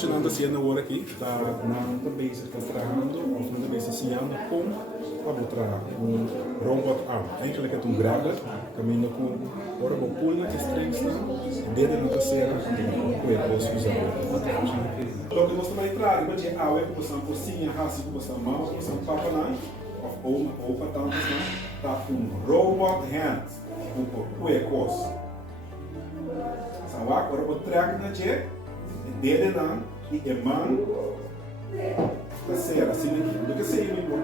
muchanan da cena agora aqui, está na base, está trabalhando, ou na base ensinando como trabalhar um robot arm. Eigenlijk het grabber, caminho com ora vou pull na strings na, dentro na cena, com a posso usar. Então que você vai entrar, vai ter awe que você cozinha, raça que você mama, que você papa na, ou para tanto tá robot hand, com a coisa. Sawa, ora vou track na che, dentro na e man da sera, assim aqui. Do que sei me por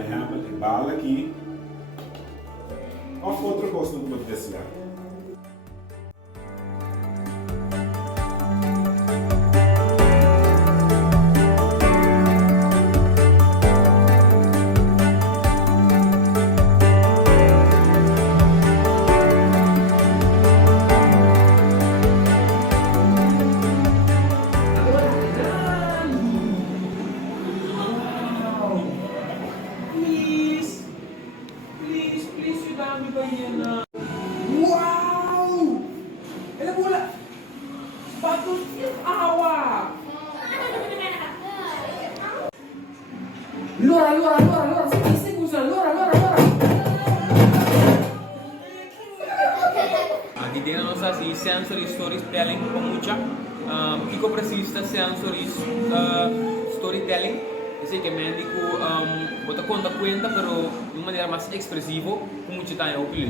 exemplo, tem bala aqui. Ou outra coisa não pode descer. Aqui tem nossas sensory storytelling com mucha. O que precisa sensory storytelling? Esse que médico bota conta, pero de uma maneira mais expressiva, com muito tempo que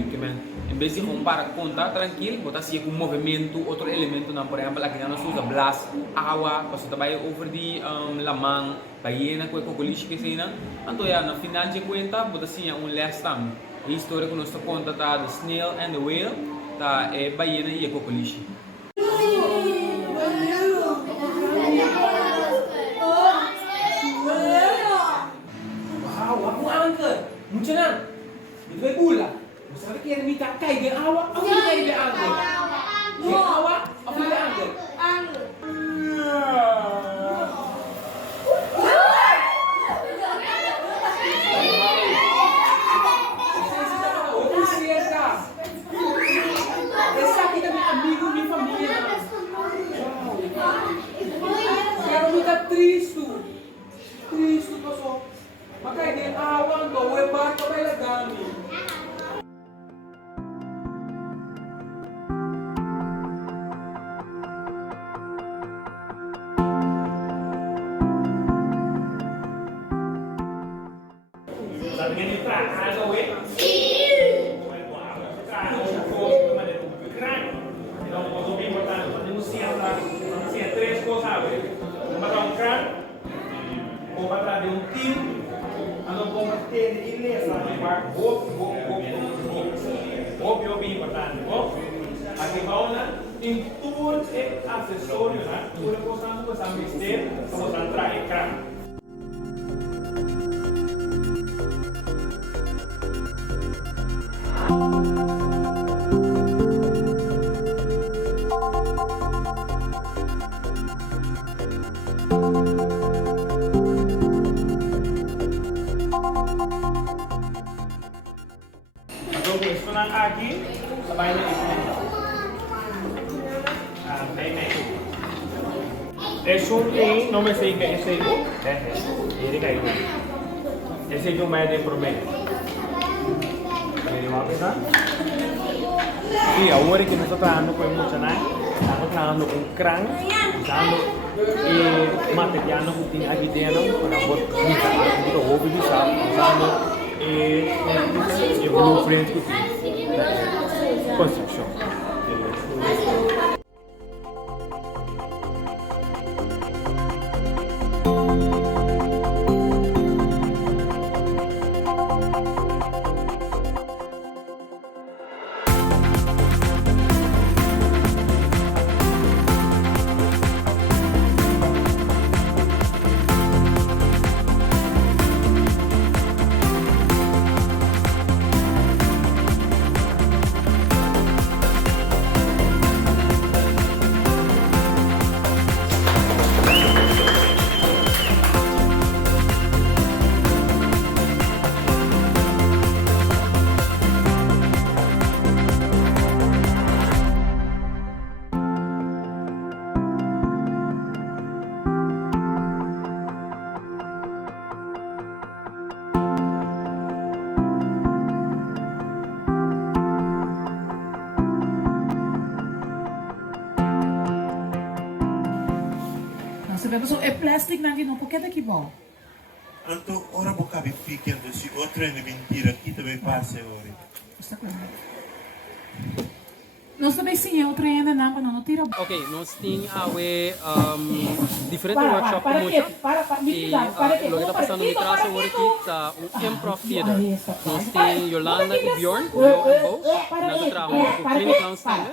em vez de comparar conta tranquilo, bota assim com movimento, outro elemento, por exemplo, aqui nós usa blas, água, você trabalha over de lamang, baiana, com o coliche que sei não. Então na final de conta, bota assim last time. A história que nós conta tá the snail and the whale, tá baiana e o coliche. Muchanan, itu baik pula. Masa kita minta kai dia awak, apa dia kai dia angkat? Dia awak, apa dia angkat? Angkat. Essa aqui é amigo, minha família. Quero minta triste, pessoal. Makanya dia awang kau webat kau bela kami. Sabi nga ni Frank, ano we? Três coisas, matar crânio, ou matar de time. Ano combater ilesa di part hobi importante aqui bauna em tudo é acessório né tudo possamos passar mistério vamos entrar em crã aqui, sabay na ito. Resúmen, no me sei que esse ele caiu. Esse é o mais de promové. Ele vai pensar. E agora que nós estamos trabalhando com muchanan, estamos trabalhando com crânio, usando material que tem aqui dentro para botar o hobby de sal, usando blueprint que tem. Construction. bem. So, é plástico não que não, porque é daqui bom. Então, ora vou caber ficando se outra é mentira aqui também passa agora. Está claro. Nós também sim, é outra ainda não tira. Ok, nós temos diferentes workshops com mucha. E o que está passando no traço agora aqui está improv theater. Nós temos Yolanda e Bjorn, nós trabalhamos com clinic também.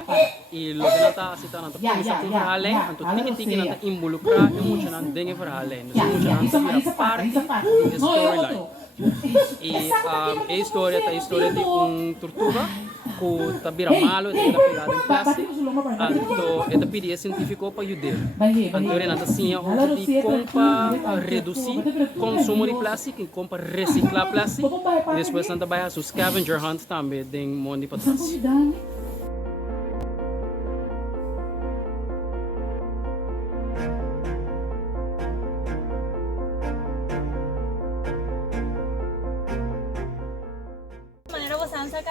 E o que está aceitando é que nós estamos além, então tem que involucrar e mucha nan dengue para além. Nós mucha parte da storyline. E a história de tortuga que está vira malo, está pegado em plástico. Então, ele pediu científico para ajudar. Então, ele está assim, como para reduzir o consumo de plástico e como para reciclar plástico. Depois, ele vai fazer scavenger hunt também, de mundo para trás.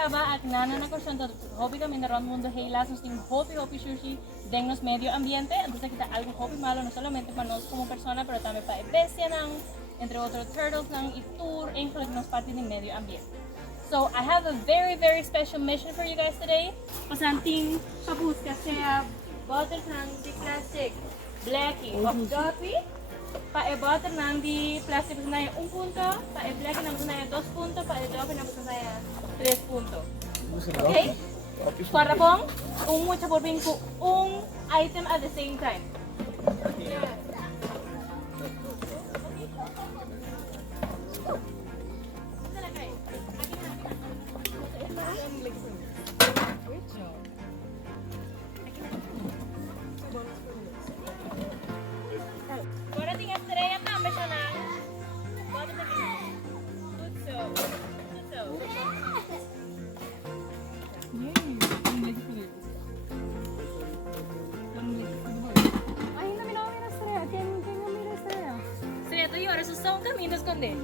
At nana na question dat hobby kami naroon mundo heilas nos ting hobby sushi dengnos medio ambiente entonces kita algo hobby malo no solamente para nos como persona pero también para bestia nang entre otros turtles nang y tour include nos parte del medio ambiente. So I have a very special mission for you guys today. Pasanting pabusca sea bottles nang di plastic blackie of coffee pa-e-butter nang di plastic na yung 1 punto, pa-e-black na na 2 punto, pa-e-dope na na 3 punto. Okay? Para pong, mucha por bin ko item at the same time. São caminhos esconder.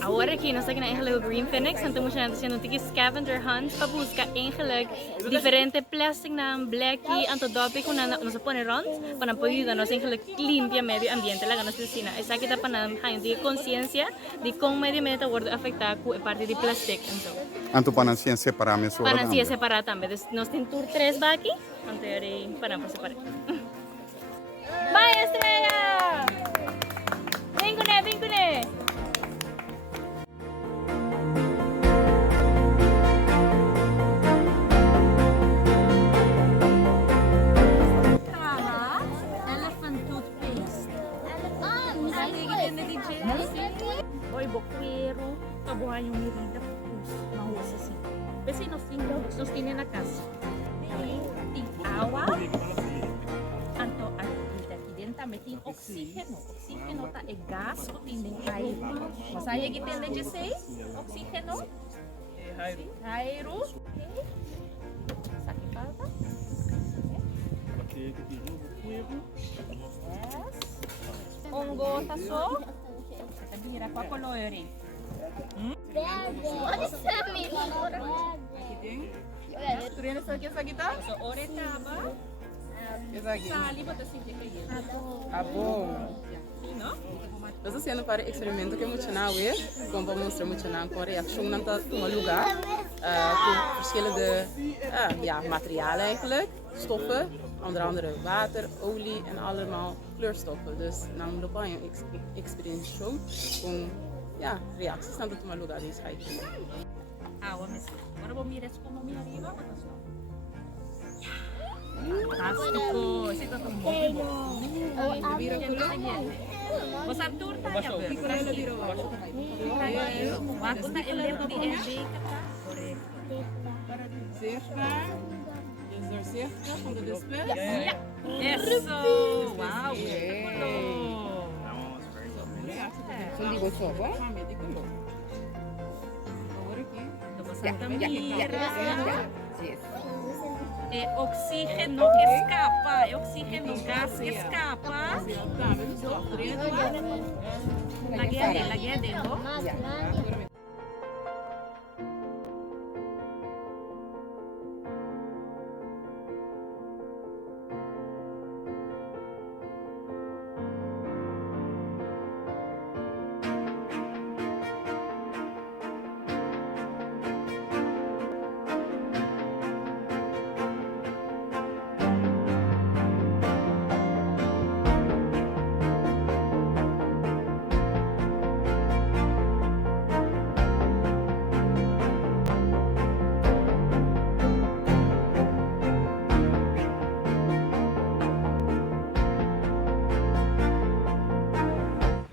Agora aqui nós estamos eigenlijk Green Phoenix, então nós estamos fazendo um scavenger hunt para buscar eigenlijk diferente plastic na blackie, anto dope que nós põe rond, para poder ajudar nós eigenlijk limpar medio ambiente lá na nossa piscina. Essa aqui está para nós ter consciência de como medio ambiente está afetado com a parte de plástico. Anto para ciência separar mesmo. Para ciência separar também. Nós temos tour 3 aqui, antes para por separar. Vai, Estrela! Vem com ele, vem com ele! Elephant toothpaste. Oi, boqueiro. Kabuhay yung merida. Mahusa assim. Kasi nós temos na casa. Awa. Anto também tem oxígeno. Oxígeno tá é gás ou tem air. Mas aí que tem de ser oxígeno. Air. Ok. Sabe falta? Gota só. Você vira qual color é? Turina sa kita? So ore taba. Sali bota assim de cair. Bom. Nós estamos fazendo para experimento que muito na web, como para mostrar muito na Coreia, acho que não está um lugar com verschillende materialen eigenlijk, stoffen, onder andere water, olie en allemaal kleurstoffen. Dus dan lopen we een experimentation com reacties naar het lugar is eigenlijk. Agora vou mirar como me arriba. Fantástico! Esse tá tão bom. Vira você turta ya Waktu na elem di MB kata. Cerca. Is er cerca van de display? Ja. Eso! Wow! Zo die wordt zo, hè? É oxígeno que escapa, é oxígeno, gás que escapa. Lagi adentro.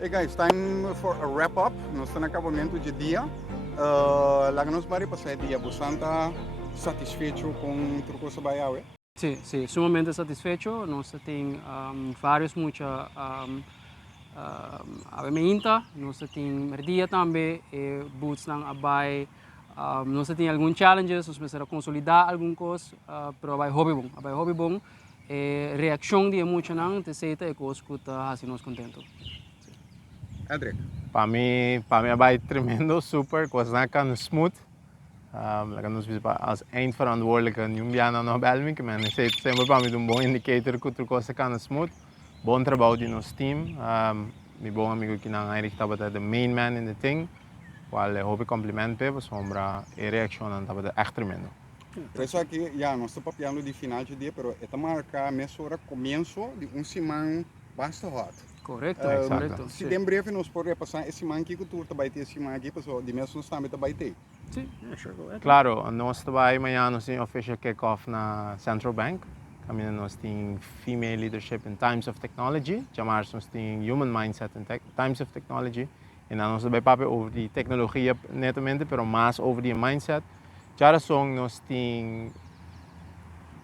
Hey guys, time for a wrap up. Nós estamos no acabamento de dia. Lá nós vamos passar o dia bastante satisfeito com tudo que você vai fazer. Sí, sí, sumamente satisfecho. Nós temos vários muita avementa, nós temos merdia também, boots nang abai, nós temos alguns challenges, nós precisamos consolidar alguma coisa, pero abai hobby bom, reação de muito nang, te seita é coisa que tá assim nós contento. Edric. Para mim abai tremendo, super, coisa na kan smooth. Nós als eindverantwoordelijke Jumbiana nog bij que men zegt sempre para mim bom indicator que tudo coisa kan smooth. Bom trabalho de nosso team. Meu bom amigo que não eigenlijk estava the main man in the thing. Qual hoop ik compliment pe, sombra e reação não estava echt tremendo. Por isso aqui, nós estamos papiando de final de dia, pero esta marca mesura comienso de semana bastante hot. Correto, correto. Se em breve nós podemos passar esse semana aqui, que tu vai ter esse semana aqui, pessoal, de mesmo nós também vai ter. Sim, sure. Claro, nós também amanhã nós temos official kick-off na Central Bank. Kami nós temos female leadership in times of technology. Jamás nós temos human mindset in times of technology. E nós também papo over die teknologia netamente, pero mais over die mindset. Já song nós temos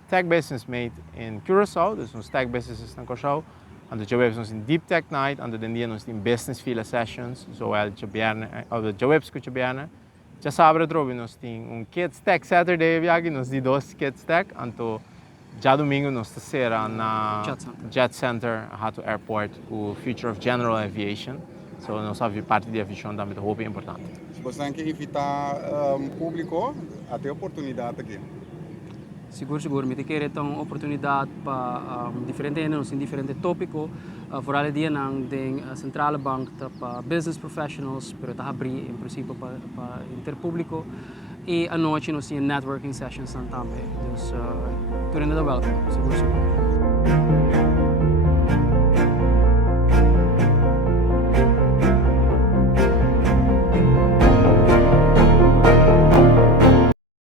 tech business made in Curaçao, dus nós tech businesses na Kòrsou. En de jawebs nos in deep tech night, en de dia nos in business fila sessions, zowel de jawebs que jaberne. Já sabe trobi nos tem kids tech Saturday viagem, nos di dos kids tech, anto já domingo nos sera na Jet Center, Hato Airport, o Future of General Aviation. So nós sabe parte da aviação também é importante. Se você quer invitar público, até oportunidade aqui. Seguro. Me querer então oportunidade para diferentes anos em diferentes tópicos. Vooral dia nang ding centrale bank para business professionals, pero tá abrir em princípio para interpúblico. E à noite nós temos networking sessions também. Dus, toerende welcome. Seguro.